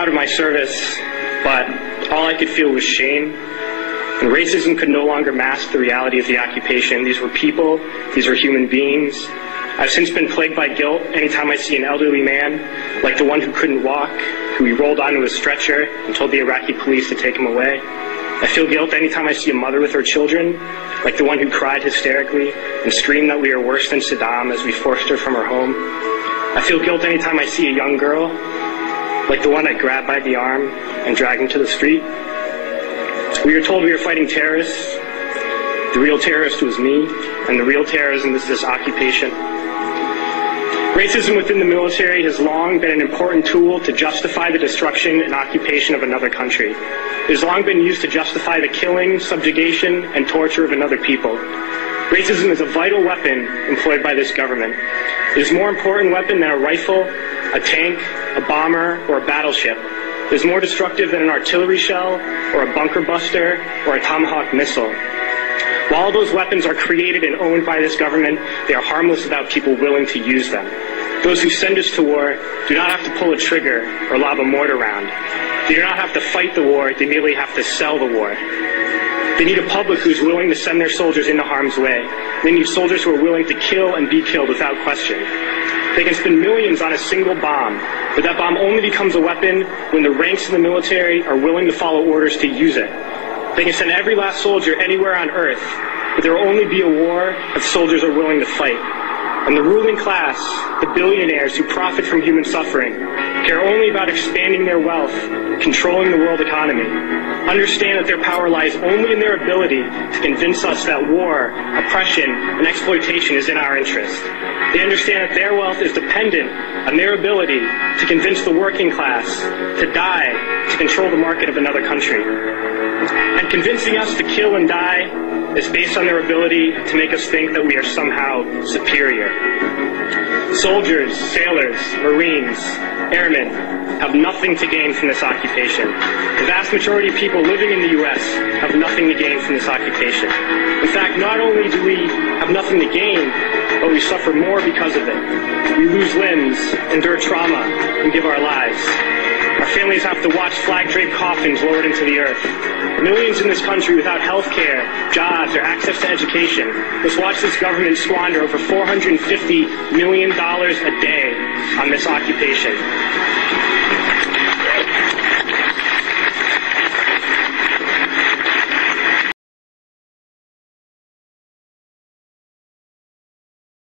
proud of my service, but all I could feel was shame. And racism could no longer mask the reality of the occupation. These were people, these were human beings. I've since been plagued by guilt anytime I see an elderly man, like the one who couldn't walk, who we rolled onto a stretcher and told the Iraqi police to take him away. I feel guilt anytime I see a mother with her children, like the one who cried hysterically and screamed that we are worse than Saddam as we forced her from her home. I feel guilt anytime I see a young girl, like the one I grabbed by the arm and dragged into the street. We were told we were fighting terrorists. The real terrorist was me, and the real terrorism is this occupation. Racism within the military has long been an important tool to justify the destruction and occupation of another country. It has long been used to justify the killing, subjugation, and torture of another people. Racism is a vital weapon employed by this government. It is a more important weapon than a rifle, a tank, a bomber, or a battleship. It is more destructive than an artillery shell, or a bunker buster, or a Tomahawk missile. While all those weapons are created and owned by this government, they are harmless without people willing to use them. Those who send us to war do not have to pull a trigger or lob a mortar round. They do not have to fight the war, they merely have to sell the war. They need a public who is willing to send their soldiers into harm's way. They need soldiers who are willing to kill and be killed without question. They can spend millions on a single bomb, but that bomb only becomes a weapon when the ranks in the military are willing to follow orders to use it. They can send every last soldier anywhere on earth, but there will only be a war if soldiers are willing to fight. And the ruling class, the billionaires who profit from human suffering, care only about expanding their wealth, controlling the world economy. Understand that their power lies only in their ability to convince us that war, oppression, and exploitation is in our interest. They understand that their wealth is dependent on their ability to convince the working class to die to control the market of another country. And convincing us to kill and die is based on their ability to make us think that we are somehow superior. Soldiers, sailors, Marines, airmen have nothing to gain from this occupation. The vast majority of people living in the U.S. have nothing to gain from this occupation. In fact, not only do we have nothing to gain, but we suffer more because of it. We lose limbs, endure trauma, and give our lives. Our families have to watch flag-draped coffins lowered into the earth. Millions in this country without health care, jobs, or access to education must watch this government squander over $450 million a day on this occupation.